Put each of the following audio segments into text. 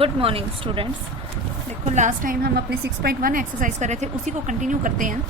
Good morning students. देखो last time हम अपने 6.1 एक्सरसाइज कर रहे थे, उसी को कंटिन्यू करते हैं।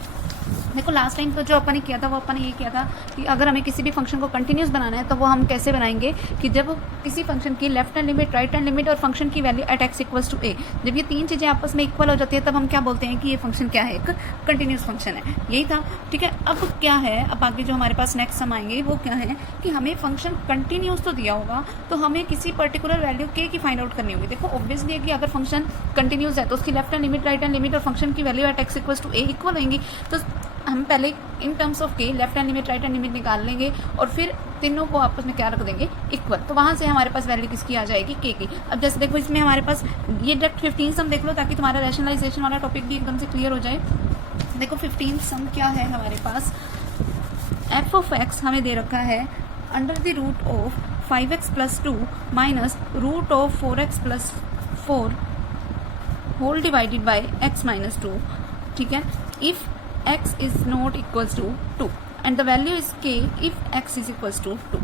देखो लास्ट टाइम तो जो अपन ने किया था वो अपन ने ये किया था कि अगर हमें किसी भी फंक्शन को कंटिन्यूस बनाना है तो वो हम कैसे बनाएंगे कि जब किसी फंक्शन की left hand limit, right hand limit और फंक्शन की value at x equals to a, जब ये तीन चीज़ें आपस में इक्वल हो जाती है तब हम क्या बोलते हैं कि ये फंक्शन क्या है, एक कंटिन्यूस फंक्शन है। यही था, ठीक है। अब क्या है, अब आगे जो हमारे पास नेक्स्ट सम आएंगे वो क्या है कि हमें फंक्शन कंटिन्यूस तो दिया होगा तो हमें किसी पर्टिकुलर वैल्यू के की फाइंड आउट करनी होगी। देखो ऑब्वियसली है कि अगर फंक्शन कंटिन्यूस है तो उसकी left hand limit, right hand limit और फंक्शन की value at x equals to a equal होंगी। तो हम पहले in terms of k left hand limit, right hand limit निकाल लेंगे और फिर तीनों को आपस में क्या रख देंगे, इक्वल। तो वहां से हमारे पास वैल्यू किसकी आ जाएगी, के की। अब जैसे देखो इसमें हमारे पास ये डायरेक्ट 15 सम देख लो ताकि तुम्हारा रैशनलाइजेशन वाला टॉपिक भी एकदम से क्लियर हो जाए। देखो 15 सम क्या है हमारे पास, एफ ऑफ एक्स हमें दे रखा है under the root of 5x plus 2 minus root of 4x plus 4 whole divided by x minus 2, ठीक है। If x is not equals to 2 and the value is k if x is equals to 2,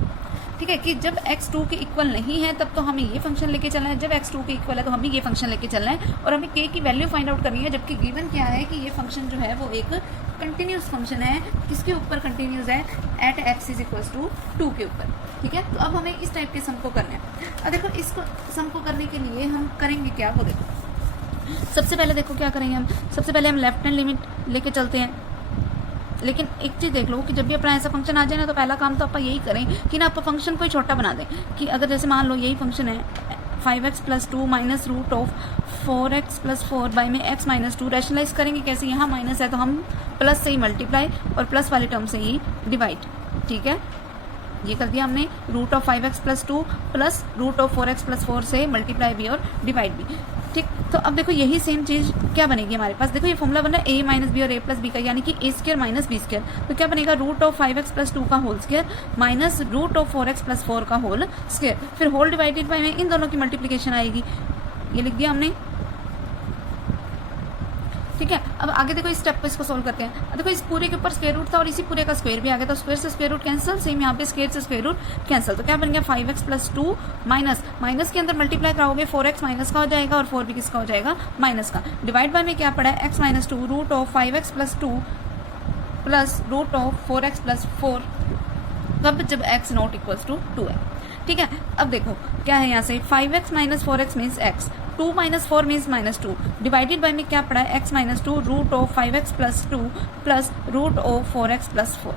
ठीक है। कि जब x 2 के equal नहीं है तब तो हमें ये फंक्शन लेके चलना है, जब x 2 के इक्वल है तो हमें ये फंक्शन लेके चलना है और हमें k की वैल्यू फाइंड आउट करनी है। जबकि गिवन क्या है कि ये फंक्शन जो है वो एक कंटिन्यूस फंक्शन है। किसके ऊपर कंटिन्यूस है, at x is equals to 2 के ऊपर, ठीक है। तो अब हमें इस टाइप के सम को करना है। अब देखो इसको सम को करने के लिए हम करेंगे क्या, वो देखो सबसे पहले देखो क्या करेंगे हम, सबसे पहले हम लेफ्ट हैंड लिमिट लेके चलते हैं। लेकिन एक चीज़ देख लो कि जब भी अपना ऐसा फंक्शन आ जाए ना तो पहला काम तो आप यही करें कि ना आप फंक्शन को ही छोटा बना दें। कि अगर जैसे मान लो यही फंक्शन है 5x plus 2 minus root of 4x plus 4 by में x माइनस 2, रैशनलाइज करेंगे कैसे, यहाँ माइनस है तो हम प्लस से ही मल्टीप्लाई और प्लस वाले टर्म से ही डिवाइड, ठीक है। ये कर दिया हमने, root of 5x plus 2 plus root of 4x plus 4 से मल्टीप्लाई भी और डिवाइड भी, ठीक। तो अब देखो यही सेम चीज क्या बनेगी हमारे पास, देखो ये फॉर्मूला बना a माइनस बी और a प्लस बी का, यानी कि a square minus b square. तो क्या बनेगा, रूट ऑफ 5x प्लस 2 का whole square minus root of 4x plus 4 का होल स्क्र, फिर होल डिवाइडेड बाई में इन दोनों की मल्टीप्लीकेशन आएगी। ये लिख दिया हमने, ठीक है। अब आगे देखो इस स्टेप पे इसको सोल्व करते हैं। देखो इस पूरे के ऊपर स्क्वायर रूट था और इसी पूरे का स्क्वायर भी आ गया, तो स्क्वायर से स्क्वायर रूट कैंसिल, सेम यहाँ पे स्क्वायर से स्क्वायर रूट कैंसिल। तो क्या बन गया 5x प्लस 2 माइनस, माइनस के अंदर मल्टीप्लाई कराओगे 4x माइनस का हो जाएगा और 4 भी किसका हो जाएगा, माइनस का। डिवाइड बाय में क्या पड़ा है, x minus 2 root of 5x plus 2 plus root of 4x plus 4, कब, जब x नॉट इक्वल्स टू 2 है, ठीक है। अब देखो क्या है यहाँ से 5x minus 4x means x, 2 minus 4 means minus 2, divided by में क्या पड़ा है x minus 2 root of 5x plus 2 plus root of 4x plus 4।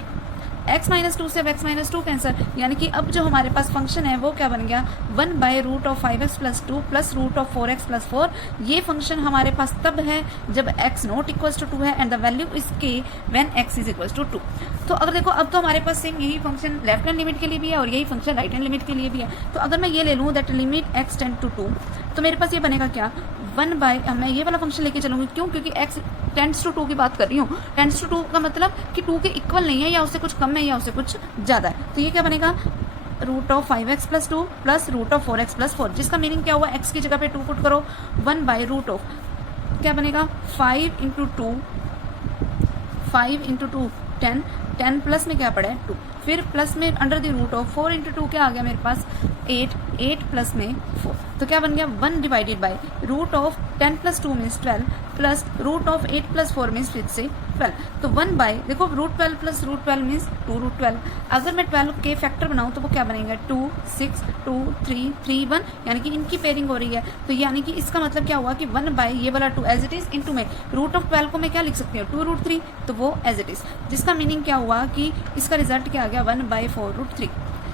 x minus 2 से अब x माइनस 2 कैंसर, यानी कि अब जो हमारे पास फंक्शन है वो क्या बन गया, 1 by root of 5x plus 2 plus root of 4x plus 4। ये फंक्शन हमारे पास तब है जब x नॉट इक्वल्स टू 2 है and the value is k when x is equals to 2। तो अगर देखो अब तो हमारे पास सेम यही फंक्शन लेफ्ट हैंड लिमिट के लिए भी है और यही फंक्शन राइट हैंड लिमिट के लिए भी है। तो अगर मैं ये ले लूँ that limit x tend to 2, तो मेरे पास ये बनेगा क्या, 1 बाई, मैं ये वाला फंक्शन लेके चलूंगी, क्यों, क्योंकि x टेंड्स टू 2 की बात कर रही हूँ। टेंड्स टू 2 का मतलब कि 2 के इक्वल नहीं है, या उससे कुछ कम है या उससे कुछ ज़्यादा है। तो ये क्या बनेगा, root of 5x plus 2 plus root of 4x plus 4, जिसका मीनिंग क्या हुआ, x की जगह पे 2 पुट करो, 1 बाई रूट ऑफ क्या बनेगा 5 इंटू 2, 5 इंटू 2 10, 10 प्लस में क्या पड़ा है 2, फिर प्लस में under the root of 4 into 2 क्या आ गया मेरे पास 8, 8 प्लस में 4। तो क्या बन गया 1 divided by root of 10 plus 2 means 12 plus root of 8 plus 4 means फिर से 12। तो 1 बाई, देखो root 12 plus root 12 means 2 root 12। अगर मैं 12 के फैक्टर बनाऊँ तो वो क्या बनेगा 2 6 2 3 3 1, यानी कि इनकी पेयरिंग हो रही है। तो यानी कि इसका मतलब क्या हुआ कि 1 बाई ये वाला 2 एज इट इज इंटू में रूट ऑफ 12 को मैं क्या लिख सकती हूँ 2 रूट 3, तो वो एज इट इज, जिसका मीनिंग क्या हुआ कि इसका रिजल्ट क्या आ गया 1 बाई 4 रूट 3,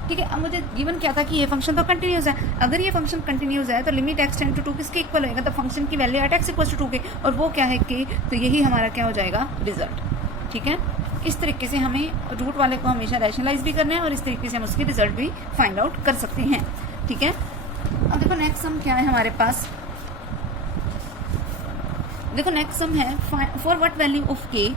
ठीक है। अब मुझे गिवन क्या था कि ये फंक्शन तो कंटिन्यूस है। अगर ये फंक्शन कंटिन्यूस है तो लिमिट x टेंड टू 2 किसके इक्वल होगा, तो फंक्शन की value at x equal to 2 के, और वो क्या है k, तो यही हमारा क्या हो जाएगा रिजल्ट, ठीक है। इस तरीके से हमें रूट वाले को हमेशा रैशनलाइज भी करना है और इस तरीके से हम उसके रिजल्ट भी फाइंड आउट कर सकते हैं, ठीक है। अब देखो नेक्स्ट सम क्या है हमारे पास, देखो नेक्स्ट सम है for what value of k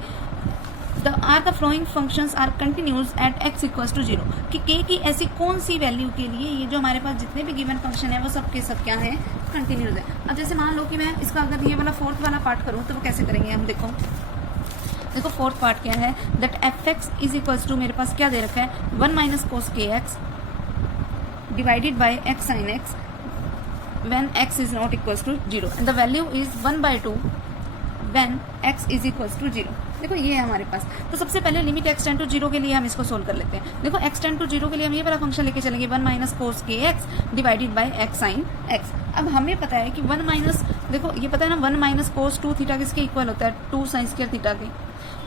are the following functions are continuous at x equals to 0, कि k की ऐसी कौन सी वैल्यू के लिए ये जो हमारे पास जितने भी गिवन फंक्शन है वो सब के सब क्या है, कंटिन्यूस है। अब जैसे मान लो कि मैं इसका अगर ये वाला फोर्थ वाला पार्ट करूँ तो वो कैसे करेंगे हम, देखो फोर्थ पार्ट क्या है, that f x is equals to, मेरे पास क्या दे रखा है 1 minus cos k x divided by x sine x when x is not equals to 0 and the value is 1/2 when x is equals to 0। देखो ये है हमारे पास। तो सबसे पहले लिमिट x टेंड टू 0 के लिए हम इसको सोल्व कर लेते हैं। देखो x टेंड टू 0 के लिए हम ये वाला फंक्शन लेके चलेंगे 1 minus cos k x divided by x sine x। अब हमें पता है कि 1 माइनस, देखो ये पता है ना 1 माइनस कोस 2 थीटा किसके इक्वल होता है, 2 साइन स्क्वायर थीटा के,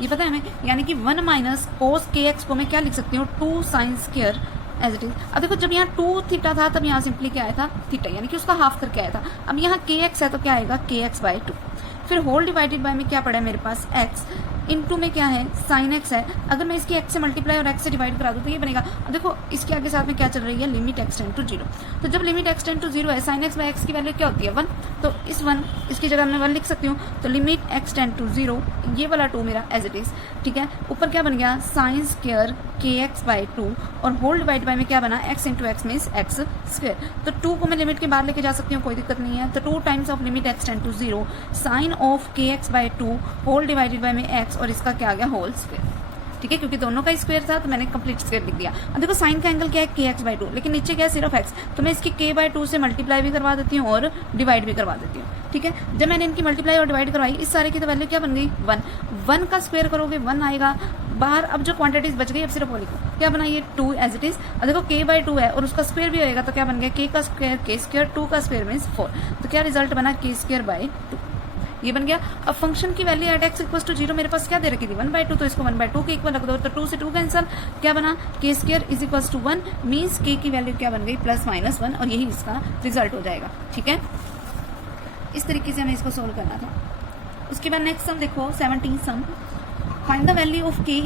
ये पता है हमें। यानी कि 1 माइनस कोस के एक्स को मैं क्या लिख सकती हूँ, 2 sine square as it is. अब देखो जब यहाँ 2 थीटा था तब यहाँ सिंपली क्या आया था, थीटा, यानी कि उसका हाफ करके आया था। अब यहाँ के एक्स है तो क्या आएगा, के एक्स बाई 2। फिर होल डिवाइडेड बाय में क्या पड़ा है मेरे पास, x इनटू में क्या है, साइन x है। अगर मैं इसकी x से मल्टीप्लाई और x से डिवाइड करा दूँ तो ये बनेगा। अब देखो इसके आगे साथ में क्या चल रही है, लिमिट x टेंड टू 0। तो जब लिमिट x टेंड टू 0 है, साइन x बाई x की वैल्यू क्या होती है, 1। तो इस 1 इसकी जगह मैं 1 लिख सकती हूँ। तो लिमिट x टेंड टू 0, ये वाला 2 मेरा एज इट इज, ठीक है। ऊपर क्या बन गया, साइन स्क्वायर के एक्स बाई 2 और होल डिवाइड बाय में क्या बना, x into x means x square. तो 2 को मैं लिमिट के बाहर लेके जा सकती हूँ, कोई दिक्कत नहीं है। तो 2 times of limit x tend to 0 sine of के x by 2 whole divided by में x और इसका क्या आ गया, होल स्क्वायर, ठीक है। क्योंकि दोनों का स्क्वायर था तो मैंने कंप्लीट स्क्वायर लिख दिया। अब देखो साइन का एंगल क्या है, के एक्स बाई 2, लेकिन नीचे क्या है, सिर्फ x। तो मैं इसकी k बाई 2 से मल्टीप्लाई भी करवा देती हूँ और डिवाइड भी करवा देती हूँ, ठीक है। जब मैंने इनकी मल्टीप्लाई और डिवाइड करवाई, इस सारे की तो वैल्यू क्या बन गई, 1। 1 का स्क्वायर करोगे 1 आएगा बाहर। अब जो क्वांटिटीज बच गई अब सिर्फ वो लिखो, क्या बना, ये 2 एज इट इज। अब देखो k बाई 2 है और उसका स्क्वायर भी होएगा तो क्या बन गया, k का स्क्वायर k स्क्वायर, 2 का स्क्वायर मीन्स 4। तो क्या रिजल्ट बना, k स्क्वायर बाई 2, ये बन गया। अब फंक्शन की value at x equal to 0 मेरे पास क्या दे रखी थी, 1/2। तो इसको 1/2 के इक्वल रख दो। तो 2 से 2 कैंसल, क्या बना, k square is equal to 1 means k की वैल्यू क्या बन गई, +-1, और यही इसका रिजल्ट हो जाएगा, ठीक है। इस तरीके से हमें इसको सोल्व करना था। उसके बाद नेक्स्ट सम देखो, 17 sum, find the value of k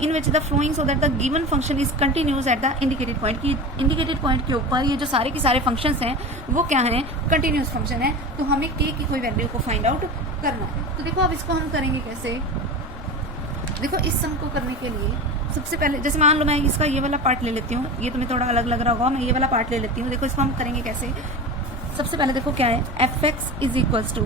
in which the flowing so that the given function is continuous at the indicated point। कि इंडिकेटेड पॉइंट के ऊपर ये जो सारे के सारे फंक्शंस हैं वो क्या हैं, कंटिन्यूस फंक्शन है। तो हमें k की कोई वैल्यू को फाइंड आउट करना है। तो देखो अब इसको हम करेंगे कैसे। देखो इस सम को करने के लिए सबसे पहले, जैसे मान लो मैं इसका ये वाला पार्ट ले लेती हूँ, ये तुम्हें थोड़ा अलग लग रहा होगा, मैं ये वाला पार्ट ले लेती हूँ। देखो इसको हम करेंगे कैसे। सबसे पहले देखो क्या है, f(x) is equals to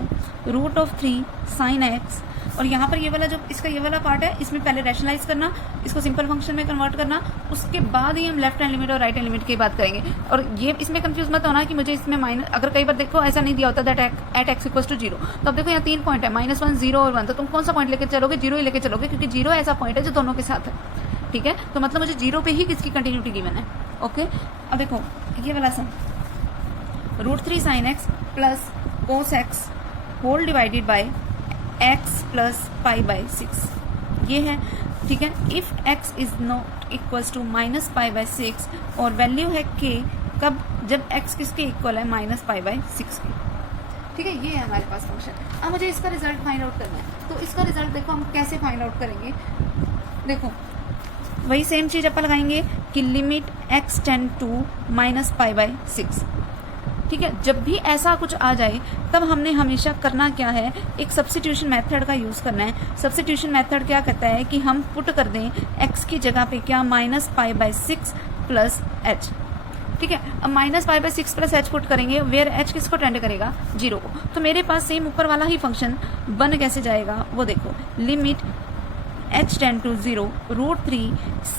√3 sin x। और यहाँ पर ये वाला जो इसका ये वाला पार्ट है, इसमें पहले रैशनलाइज करना, इसको सिंपल फंक्शन में कन्वर्ट करना, उसके बाद ही हम लेफ्ट हैंड लिमिट और राइट हैंड लिमिट की बात करेंगे। और ये इसमें कंफ्यूज मत होना कि मुझे इसमें माइनस, अगर कई बार देखो ऐसा नहीं दिया होता that at x equals to 0। तो अब देखो यहाँ 3 पॉइंट है, -1, 0 और 1। तो तुम कौन सा पॉइंट लेकर चलोगे, 0 ही लेकर चलोगे, क्योंकि 0 ऐसा पॉइंट है जो दोनों के साथ है, ठीक है। तो मतलब मुझे 0 पे ही किसकी कंटिन्यूटी गिवन है, ओके। अब देखो ये वाला sum, √3 sin x plus cos x whole divided by x plus π/6, ये है, ठीक है। If x is not equals to -π/6 और वैल्यू है k, कब, जब x किसके इक्वल है, -π/6 के, ठीक है। ये है हमारे पास फंक्शन। अब मुझे इसका रिजल्ट फाइंड आउट करना है। तो इसका रिजल्ट देखो हम कैसे फाइंड आउट करेंगे। देखो वही सेम चीज अपन लगाएंगे कि लिमिट x टेंड टू -π/6, ठीक है। जब भी ऐसा कुछ आ जाए तब हमने हमेशा करना क्या है, एक सब्स्टिट्यूशन मेथड का यूज करना है। सब्स्टिट्यूशन मेथड क्या कहता है कि हम पुट कर दें x की जगह पे क्या, -π/6 प्लस h, ठीक है। अब -π/6 प्लस h पुट करेंगे, वेयर h किसको टेंड करेगा, 0 को। तो मेरे पास सेम ऊपर वाला ही फंक्शन बन कैसे जाएगा, वो देखो, limit h tend to 0 √3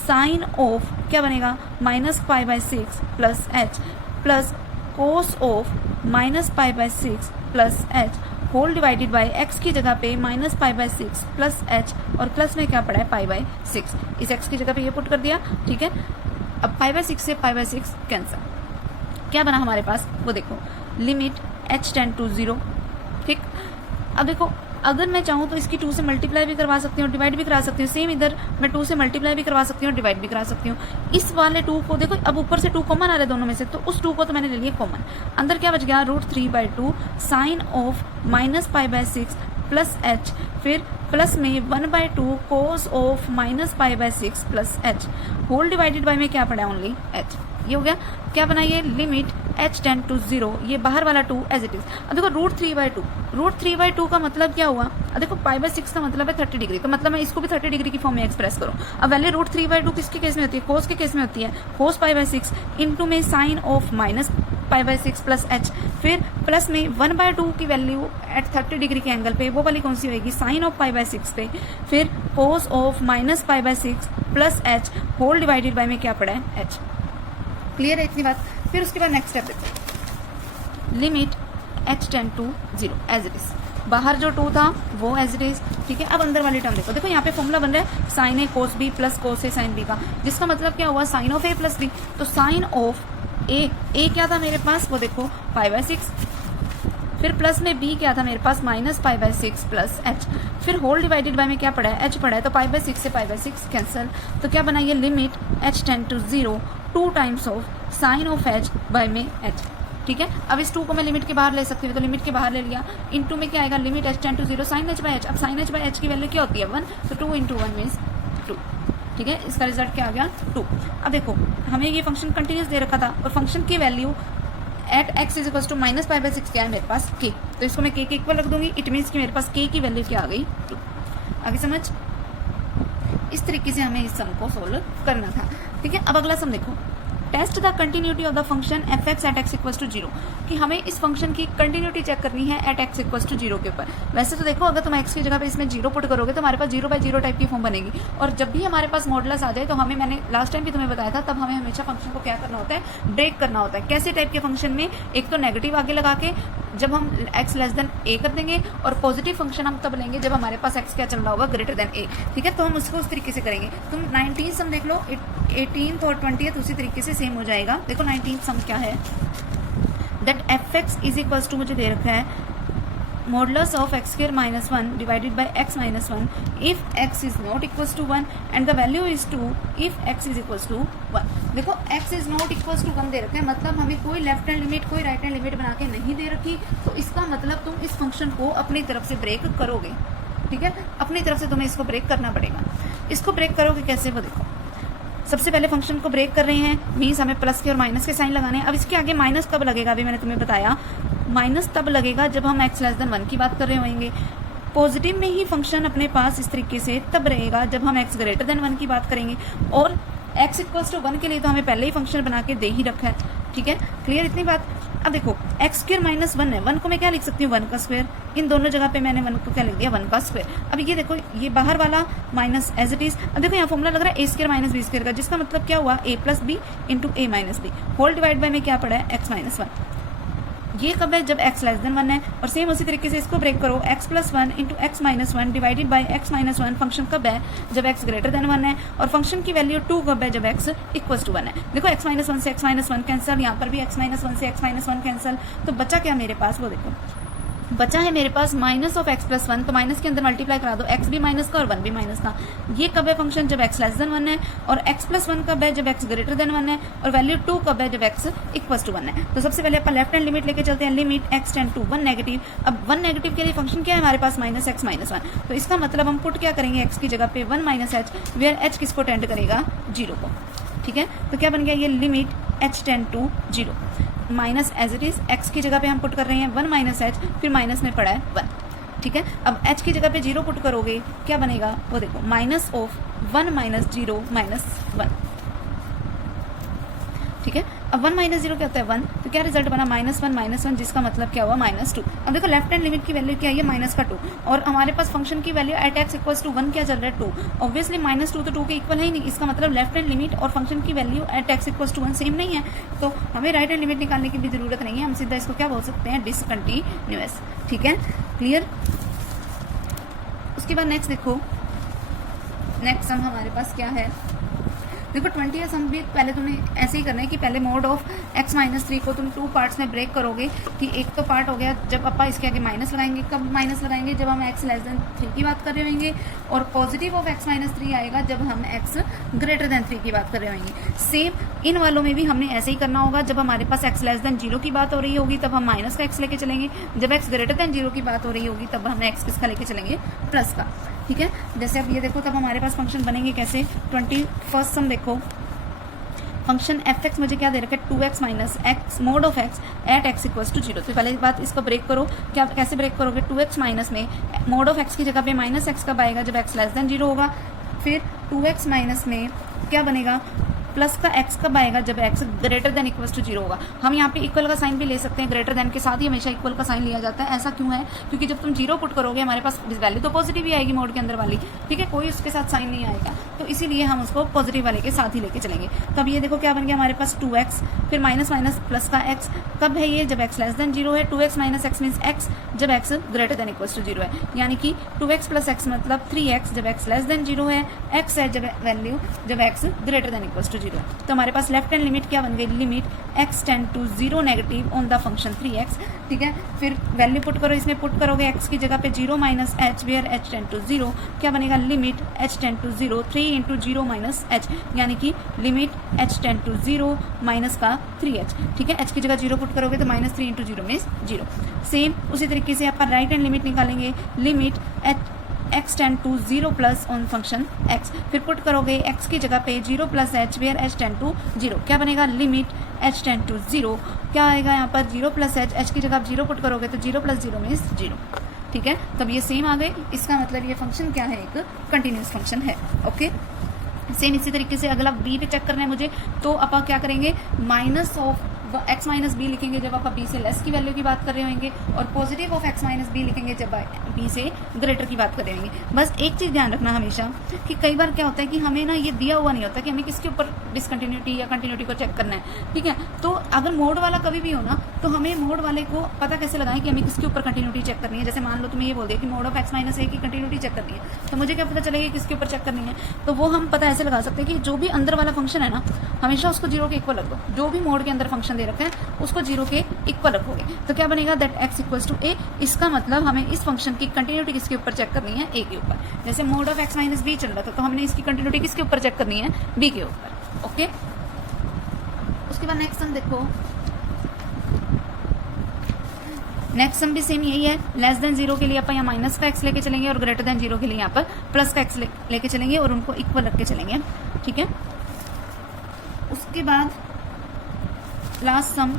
sine of क्या बनेगा, -π/6 plus h plus cos of -π/6 plus h whole divided by x की जगह पे -π/6 प्लस h और प्लस में क्या पड़ा है, π/6। इस x की जगह पे ये पुट कर दिया, ठीक है। अब π/6 से π/6 कैंसिल, क्या बना हमारे पास, वो देखो, लिमिट h टेंड टू 0, ठीक। अब देखो अगर मैं चाहूँ तो इसकी 2 से मल्टीप्लाई भी करवा सकती हूँ, डिवाइड भी करा सकती हूँ। सेम इधर मैं 2 से मल्टीप्लाई भी करवा सकती हूँ, डिवाइड भी करा सकती हूँ। इस वाले 2 को देखो, अब ऊपर से 2 कॉमन आ रहे हैं दोनों में से, तो उस 2 को तो मैंने ले लिया कॉमन। अंदर क्या बच गया, √3/2 साइन ऑफ -π/6 प्लस h, फिर प्लस में 1/2 cos of -π/6 plus h whole divided by में क्या पड़ा, ओनली h। ये हो गया, क्या बना, ये लिमिट h टेंड टू 0, ये बाहर वाला 2 एज इट इज। अब देखो √3/2 का मतलब क्या हुआ, अब देखो π/6 का मतलब है 30 डिग्री, तो मतलब मैं इसको भी 30 डिग्री की फॉर्म में एक्सप्रेस करूँ। अब वैल्यू √3/2 किसके केस में होती है, कोस के केस में होती है, cos π/6 इंटू में साइन ऑफ -π/6 प्लस h, फिर प्लस में 1/2 की वैल्यू एट 30 डिग्री के एंगल पे, वो वाली कौन सी होगी, साइन ऑफ π/6 पे, फिर cos of -π/6 plus h whole divided by में क्या पड़ा है, h। क्लियर है इतनी बात। फिर उसके बाद नेक्स्ट स्टेप देखो, limit h tend to 0 as it is. बाहर जो 2 था वो एज इट इज, ठीक है। अब अंदर वाली टर्म देखो, देखो यहाँ पे फॉर्मूला बन रहा है sine a cos b plus cos a sine b का, जिसका मतलब क्या हुआ sine of a plus b. तो साइन ऑफ ए क्या था मेरे पास, वो देखो π/6, फिर प्लस में b क्या था मेरे पास माइनस π/6 प्लस h, फिर होल डिवाइडेड बाय में क्या पड़ा है h पड़ा है, तो π/6 से π/6 कैंसिल, तो क्या बना ये limit h tend to 0 2 times of sine of h by में h, ठीक है। अब इस 2 को मैं लिमिट के बाहर ले सकती हूँ, तो लिमिट के बाहर ले लिया, इनटू में क्या आएगा limit h tend to 0 sine h by h। अब साइन h बाय h की वैल्यू क्या होती है 1, तो 2 इंटू 1 मीन्स 2, ठीक है। इसका रिजल्ट क्या आ गया 2। अब देखो हमें ये फंक्शन कंटिन्यूस दे रखा था और फंक्शन की value at x is equal to minus π/6 क्या है मेरे पास k, तो इसको मैं k के इक्वल रख दूंगी, इट मीन्स कि मेरे पास k की वैल्यू क्या आ गई 2। आगे समझ, इस तरीके से हमें इस सम को सोल्व करना था, ठीक है। अब अगला सम देखो, test the continuity of the function f x at x equals to 0, कि हमें इस फंक्शन की कंटिन्यूटी चेक करनी है एट एक्स इक्वल्स टू 0 के ऊपर। वैसे तो देखो अगर तुम एक्स की जगह पे इसमें 0 पुट करोगे तो हमारे पास 0/0 टाइप की फॉर्म बनेगी, और जब भी हमारे पास मॉडुलस आ जाए तो हमें, मैंने लास्ट टाइम भी तुम्हें बताया था, तब हमें हमेशा फंक्शन को क्या करना होता है ब्रेक करना होता है। कैसे टाइप के फंक्शन में, एक तो नेगेटिव आगे लगा के जब हम x लेस देन a कर देंगे, और पॉजिटिव फंक्शन हम तब लेंगे जब हमारे पास x क्या चल रहा होगा ग्रेटर देन a, ठीक है। तो हम उसको उस तरीके से करेंगे। तुम 19 सम देख लो, 18th और 20th उसी तरीके से सेम हो जाएगा। देखो 19 सम क्या है, that f x is equals to, मुझे दे रखा है modulus of x square minus 1 divided by x minus 1 if x is not equals to 1 and the value is 2 if x is equals to 1। देखो x is not equals to 1 दे रखा है, मतलब हमें कोई लेफ्ट हैंड लिमिट कोई right hand limit बना के नहीं दे रखी, तो इसका मतलब तुम इस फंक्शन को अपनी तरफ से ब्रेक करोगे, ठीक है। अपनी तरफ से तुम्हें इसको ब्रेक करना पड़ेगा। इसको ब्रेक करोगे कैसे, वो देखो। सबसे पहले फंक्शन को ब्रेक कर रहे हैं, मीन्स हमें प्लस के और माइनस के साइन लगाने हैं। अब इसके आगे माइनस कब लगेगा, अभी मैंने तुम्हें बताया, माइनस तब लगेगा जब हम x लेस देन 1 की बात कर रहे होंगे। पॉजिटिव में ही फंक्शन अपने पास इस तरीके से तब रहेगा जब हम x ग्रेटर देन 1 की बात करेंगे, और x इक्वल्स टू 1 के लिए तो हमें पहले ही फंक्शन बना के दे ही रखा है, ठीक है। क्लियर इतनी बात। अब देखो एक्स स्क्वायर माइनस 1 है, 1 को मैं क्या लिख सकती हूँ 1 का स्क्वायर, इन दोनों जगह पे मैंने 1 को क्या लिख दिया 1 का स्क्वायर। अब ये देखो ये बाहर वाला माइनस एज इट इज। अब देखो यहाँ फॉर्मूला लग रहा है a square minus b square का, जिसका मतलब क्या हुआ a plus b into a minus b, whole divide by में क्या पड़ा है x माइनस 1। ये कब है, जब x लेस देन 1 है। और सेम उसी तरीके से इसको ब्रेक करो, x plus 1 into x minus 1 divided by x minus 1। Function कब है, जब x ग्रेटर देन 1 है, और फंक्शन की वैल्यू 2 कब है, जब x इक्वल्स टू 1 है। देखो x माइनस 1 से x माइनस 1 कैंसिल, यहाँ पर भी x माइनस 1 से x माइनस 1 कैंसिल, तो बचा क्या मेरे पास, वो देखो बचा है मेरे पास माइनस ऑफ एक्स प्लस 1, तो माइनस के अंदर मल्टीप्लाई करा दो, x भी माइनस का और 1 भी माइनस का। ये कब है फंक्शन, जब x लेस देन 1 है, और x प्लस 1 कब है, जब x ग्रेटर देन 1 है, और वैल्यू 2 कब है, जब x इक्वल्स टू 1 है। तो सबसे पहले अपन लेफ्ट हैंड लिमिट लेके चलते हैं, limit x tend to 1 negative. अब 1 नेगेटिव के लिए फंक्शन क्या है हमारे पास माइनस x माइनस 1, तो इसका मतलब हम पुट क्या करेंगे x की जगह पे 1 माइनस h, वेयर h किसको टेंड करेगा 0 को, ठीक है। तो क्या बन गया ये limit h tend to 0 minus as it is, x की जगह पे हम पुट कर रहे हैं 1 माइनस h, फिर माइनस में पड़ा है 1, ठीक है। अब h की जगह पे 0 पुट करोगे क्या बनेगा, वो देखो माइनस ऑफ 1 माइनस 0 माइनस 1, ठीक है। अब 1 माइनस 0 क्या होता है 1, तो क्या रिजल्ट बना -1 जिसका मतलब क्या हुआ -2। अब देखो लेफ्ट हैंड लिमिट की वैल्यू क्या है, माइनस का 2, और हमारे पास फंक्शन की value at x equals to 1 क्या चल रहा है 2। ऑब्वियसली -2 तो 2 के इक्वल है ही नहीं, इसका मतलब लेफ्ट हैंड लिमिट और फंक्शन की value at x equals to 1 same नहीं है, तो हमें राइट हैंड लिमिट निकालने की भी जरूरत नहीं है, हम सीधा इसको क्या बोल सकते हैं डिसकंटिन्यूअस, ठीक है। क्लियर। उसके बाद नेक्स्ट देखो, नेक्स्ट सम हमारे पास क्या है, देखो 20 सम भी पहले तुम्हें ऐसे ही करना है कि पहले मोड ऑफ x माइनस 3 को तुम 2 पार्ट्स में ब्रेक करोगे, कि एक तो पार्ट हो गया जब अपा इसके आगे माइनस लगाएंगे, कब माइनस लगाएंगे जब हम x लेस देन 3 की बात कर रहे होंगे, और पॉजिटिव ऑफ x माइनस 3 आएगा जब हम x ग्रेटर देन 3 की बात कर रहे होंगे। सेम इन वालों में भी हमने ऐसे ही करना होगा, जब हमारे पास x लेस देन 0 की बात हो रही होगी तब हम माइनस का x लेके चलेंगे, जब x ग्रेटर देन 0 की बात हो रही होगी तब हम x किसका लेके चलेंगे प्लस का, ठीक है। जैसे अब ये देखो तब हमारे पास फंक्शन बनेंगे कैसे, 21st सम देखो, फंक्शन एफ एक्स मुझे क्या दे रखा है 2x minus x mod of x at x equals to 0। तो पहले बात इसको ब्रेक करो, क्या कैसे ब्रेक करोगे, 2x माइनस में मोड ऑफ एक्स की जगह पे माइनस एक्स कब आएगा, जब x लेस देन 0 होगा, फिर 2x माइनस में क्या बनेगा प्लस का x कब आएगा, जब x greater than equal to 0 होगा। हम यहाँ पे इक्वल का साइन भी ले सकते हैं, ग्रेटर देन के साथ ही हमेशा इक्वल का साइन लिया जाता है। ऐसा क्यों है, क्योंकि जब तुम 0 पुट करोगे हमारे पास वैल्यू तो पॉजिटिव ही आएगी मोड के अंदर वाली, ठीक है, कोई उसके साथ साइन नहीं आएगा, तो इसीलिए हम उसको पॉजिटिव वाले के साथ ही लेके चलेंगे। तो अब ये देखो क्या बन गया हमारे पास 2x, फिर माइनस माइनस प्लस का x, कब है ये, जब x लेस देन 0 है। 2x minus x means x जब x greater than equal to 0 है, यानी कि 2x प्लस x मतलब 3x जब x लेस देन 0 है, x है जब वैल्यू जब x greater than equal to 0 है। तो हमारे पास लेफ्ट हैंड लिमिट क्या बन गई, limit x tend to 0 negative on the function 3x, ठीक है। फिर वैल्यू पुट करो, इसमें पुट करोगे x की जगह पे 0 minus h where h tend to 0, क्या बनेगा, limit h tend to 0 3 into 0 minus h, यानी कि limit h tend to 0 minus का 3h, ठीक है। h की जगह 0 पुट करोगे तो माइनस 3 इंटू 0 मीन्स 0। सेम उसी तरीके से आप राइट हैंड लिमिट निकालेंगे, limit x tend to 0 plus on function x, फिर पुट करोगे x की जगह पे 0 plus h where h tend to 0, क्या बनेगा, लिमिट h टेंड टू 0, क्या आएगा यहाँ पर 0 प्लस h की जगह आप 0 पुट करोगे तो 0 प्लस 0 मीन्स 0, ठीक है। तब ये सेम आ गए, इसका मतलब ये फंक्शन क्या है, एक कंटिन्यूस फंक्शन है। ओके, सेम इसी तरीके से अगला b पे चेक करना है मुझे, तो आप क्या करेंगे, minus of x minus b लिखेंगे जब आप b से लेस की वैल्यू की बात कर रहे होंगे, और positive of x minus b लिखेंगे जब b से ग्रेटर की बात कर रहे होंगे। बस एक चीज़ ध्यान रखना हमेशा कि कई बार क्या होता है कि हमें ना ये दिया हुआ नहीं होता कि हमें किसके ऊपर डिसकंटिन्यूटी या कंटिन्यूटी को चेक करना है, ठीक है। तो अगर मोड वाला कभी भी हो ना, तो हमें मोड वाले को पता कैसे लगाएं कि हमें किसके ऊपर कंटिन्यूटी चेक करनी है। जैसे मान लो तुम्हें ये बोल दिया कि मोड ऑफ x माइनस ए की कंटिन्यूटी चेक करनी है, तो मुझे क्या पता चलेगा किसके ऊपर चेक करनी है, तो वो हम पता ऐसे लगा सकते हैं कि जो भी अंदर वाला फंक्शन है ना, हमेशा उसको 0 के इक्वल रख दो। जो भी मोड के अंदर फंक्शन दे रखा है उसको 0 के इक्वल रखोगे, तो क्या बनेगा, that x equals to a। इसका मतलब हमें इस फंक्शन की कंटिन्यूटी किसके ऊपर चेक करनी है, a के ऊपर। जैसे mod of x minus b चल रहा था, तो हमने इसकी कंटिन्यूटी किसके ऊपर चेक करनी है, b के ऊपर। ओके, उसके बाद नेक्स्ट सम देखो, नेक्स्ट सम भी सेम यही है। लेस देन 0 के लिए आप यहाँ माइनस का x लेके चलेंगे, और ग्रेटर देन 0 के लिए यहाँ पर प्लस का x लेके चलेंगे, और उनको इक्वल रख के चलेंगे, ठीक है। उसके बाद last sum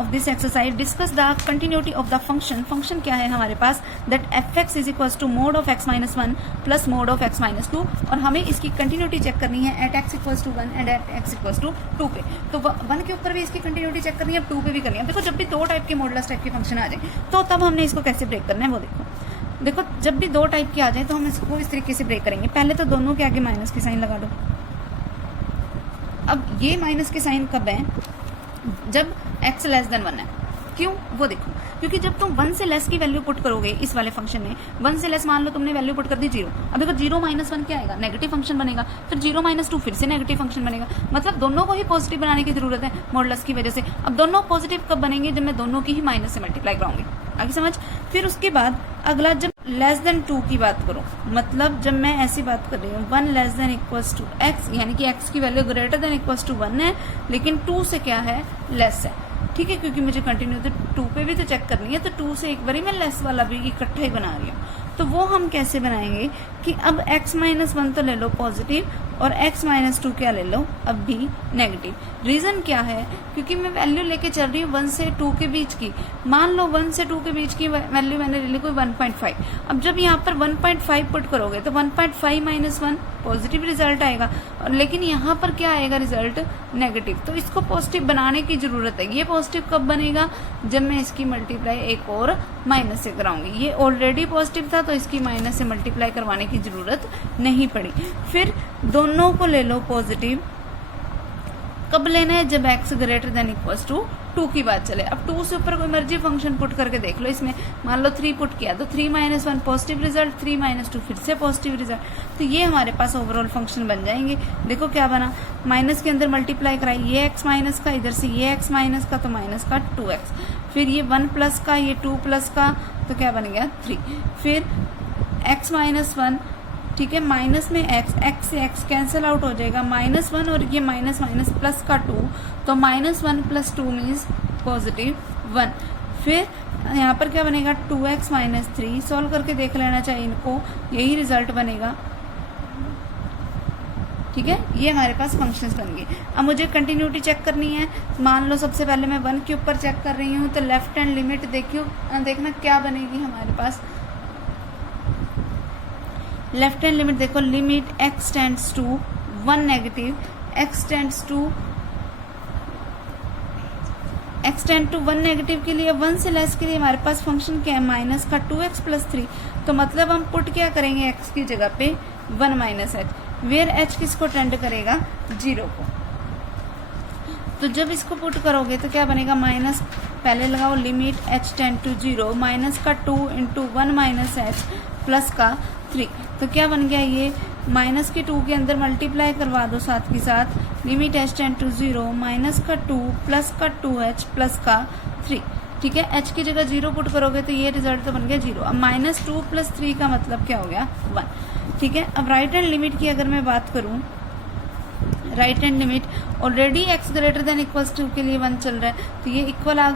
of this exercise, discuss the continuity of the function. Function क्या है हमारे पास, that f(x) is equal to mod of x minus 1 plus mod of x minus 2, और हमें इसकी कंटिन्यूटी चेक करनी है at x equal to 1 and at x equal to 2 पे। तो 1 के ऊपर भी इसकी कंटिन्यूटी चेक करनी है, 2 पे भी करनी है। देखो जब भी दो टाइप के मॉडुलस टाइप के फंक्शन आ जाए, तो तब हमने इसको कैसे ब्रेक करना है वो देखो जब भी दो टाइप के आ जाए तो हम इसको इस तरीके से ब्रेक करेंगे। पहले तो दोनों के आगे माइनस के साइन लगा दो। अब ये माइनस के साइन कब है, जब x लेस देन 1 है। क्यों, वो देखो, क्योंकि जब तुम 1 से लेस की वैल्यू पुट करोगे इस वाले फंक्शन में, 1 से लेस मान लो तुमने वैल्यू पुट कर दी 0, अब देखो 0 माइनस 1 क्या आएगा, नेगेटिव फंक्शन बनेगा, फिर 0 माइनस 2 फिर से नेगेटिव फंक्शन बनेगा। मतलब दोनों को ही पॉजिटिव बनाने की जरूरत है मॉडुलस की वजह से। अब दोनों पॉजिटिव कब बनेंगे, जब मैं दोनों की ही माइनस से मल्टीप्लाई कराऊंगी। आगे समझ। फिर उसके बाद अगला, जब लेस देन 2 की बात करो, मतलब जब मैं ऐसी बात कर रही हूँ 1 less than equals to x, यानी कि x की value greater than equals to 1 है, लेकिन 2 से क्या है, लेस है, ठीक है, क्योंकि मुझे कंटिन्यू तो 2 पे भी तो चेक करनी है, तो 2 से एक बारी मैं लेस वाला भी इकट्ठा ही बना रही हूँ। तो वो हम कैसे बनाएंगे कि अब x माइनस 1 तो ले लो पॉजिटिव, और x माइनस 2 क्या ले लो, अब भी नेगेटिव। रीज़न क्या है, क्योंकि मैं वैल्यू लेके चल रही हूँ 1 से 2 के बीच की। मान लो 1 से 2 के बीच की वैल्यू मैंने ले ली कोई 1.5। अब जब यहाँ पर 1.5 पुट करोगे तो 1.5 माइनस 1 पॉजिटिव रिजल्ट आएगा, और लेकिन यहाँ पर क्या आएगा रिजल्ट, नेगेटिव। तो इसको पॉजिटिव बनाने की जरूरत है। ये पॉजिटिव कब बनेगा, जब मैं इसकी मल्टीप्लाई एक और माइनस से कराऊंगी। ये ऑलरेडी पॉजिटिव था, तो इसकी माइनस से मल्टीप्लाई करवाने की जरूरत नहीं पड़ी। फिर दोनों को ले लो पॉजिटिव, कब लेना है, जब x greater than equals to 2 की बात चले। अब 2 से ऊपर कोई मर्जी फंक्शन पुट करके देख लो। इसमें मान लो 3 पुट किया तो 3 माइनस 1 पॉजिटिव रिजल्ट, 3 माइनस 2 फिर से पॉजिटिव रिजल्ट। तो ये हमारे पास ओवरऑल फंक्शन बन जाएंगे। देखो क्या बना, माइनस के अंदर मल्टीप्लाई कराई, ये x माइनस का, इधर से ये x माइनस का, तो माइनस का 2x, फिर ये 1 प्लस का, ये 2 प्लस का, तो क्या बन गया 3, फिर x माइनस 1, ठीक है, माइनस में x से x कैंसिल आउट हो जाएगा, माइनस 1 और ये माइनस माइनस प्लस का 2, तो माइनस 1 प्लस 2 मीन्स पॉजिटिव 1। फिर यहाँ पर क्या बनेगा 2x माइनस 3, सॉल्व करके देख लेना चाहिए इनको, यही रिजल्ट बनेगा, ठीक है। ये हमारे पास फंक्शंस बन गए। अब मुझे कंटिन्यूटी चेक करनी है। मान लो सबसे पहले मैं 1 के ऊपर चेक कर रही हूँ, तो लेफ्ट हैंड लिमिट देखना क्या बनेगी हमारे पास। लेफ्ट हैंड लिमिट देखो, limit x tends to 1 negative x tend to 1 negative के लिए 1 से लेस के लिए हमारे पास फंक्शन क्या है माइनस का 2x प्लस 3। तो मतलब हम पुट क्या करेंगे x की जगह पे 1 माइनस एच, वेयर h किसको टेंड करेगा 0 को। तो जब इसको पुट करोगे तो क्या बनेगा माइनस, पहले लगाओ limit h tend to 0 minus का 2 इंटू 1 माइनस एच प्लस का 3। तो क्या बन गया ये माइनस के 2 के अंदर मल्टीप्लाई करवा दो साथ के साथ limit h tend to 0 minus का 2 प्लस का 2h प्लस का 3। ठीक है, h की जगह 0 पुट करोगे तो ये रिजल्ट तो बन गया 0। अब माइनस 2 प्लस 3 का मतलब क्या हो गया 1। ठीक है, अब राइट हैंड लिमिट की अगर मैं बात करूं, right hand limit already x greater than equals 2 के लिए 1 चल रहा है, तो ये इक्वल आ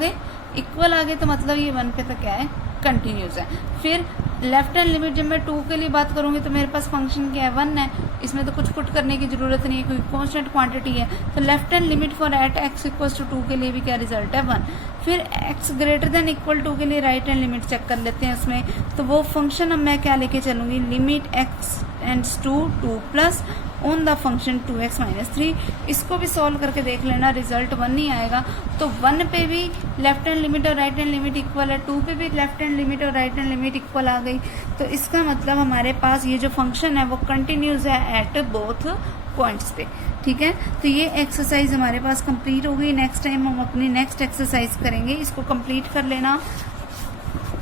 गए तो मतलब ये 1 पे तो क्या है कंटिन्यूस है। फिर लेफ्ट हैंड लिमिट जब मैं 2 के लिए बात करूंगी तो मेरे पास फंक्शन क्या है 1 है, इसमें तो कुछ पुट करने की जरूरत नहीं है क्योंकि कांस्टेंट क्वांटिटी है। तो left hand limit for at x equals to 2 के लिए भी क्या रिजल्ट है 1। फिर x ग्रेटर देन इक्वल 2 के लिए राइट हैंड लिमिट चेक कर लेते हैं उसमें, तो वो फंक्शन अब मैं क्या लेके चलूंगी limit x tends to 2 plus on the function 2x minus 3। इसको भी सॉल्व करके देख लेना, रिजल्ट 1 ही आएगा। तो 1 पे भी लेफ्ट हैंड लिमिट और राइट हैंड लिमिट इक्वल है, 2 पे भी लेफ्ट हैंड लिमिट और राइट हैंड लिमिट इक्वल आ गई। तो इसका मतलब हमारे पास ये जो फंक्शन है वो कंटिन्यूस है एट बोथ पॉइंट्स पे। ठीक है, तो ये एक्सरसाइज हमारे पास कंप्लीट हो गई। नेक्स्ट टाइम हम अपनी नेक्स्ट एक्सरसाइज करेंगे, इसको कंप्लीट कर लेना।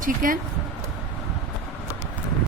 ठीक है।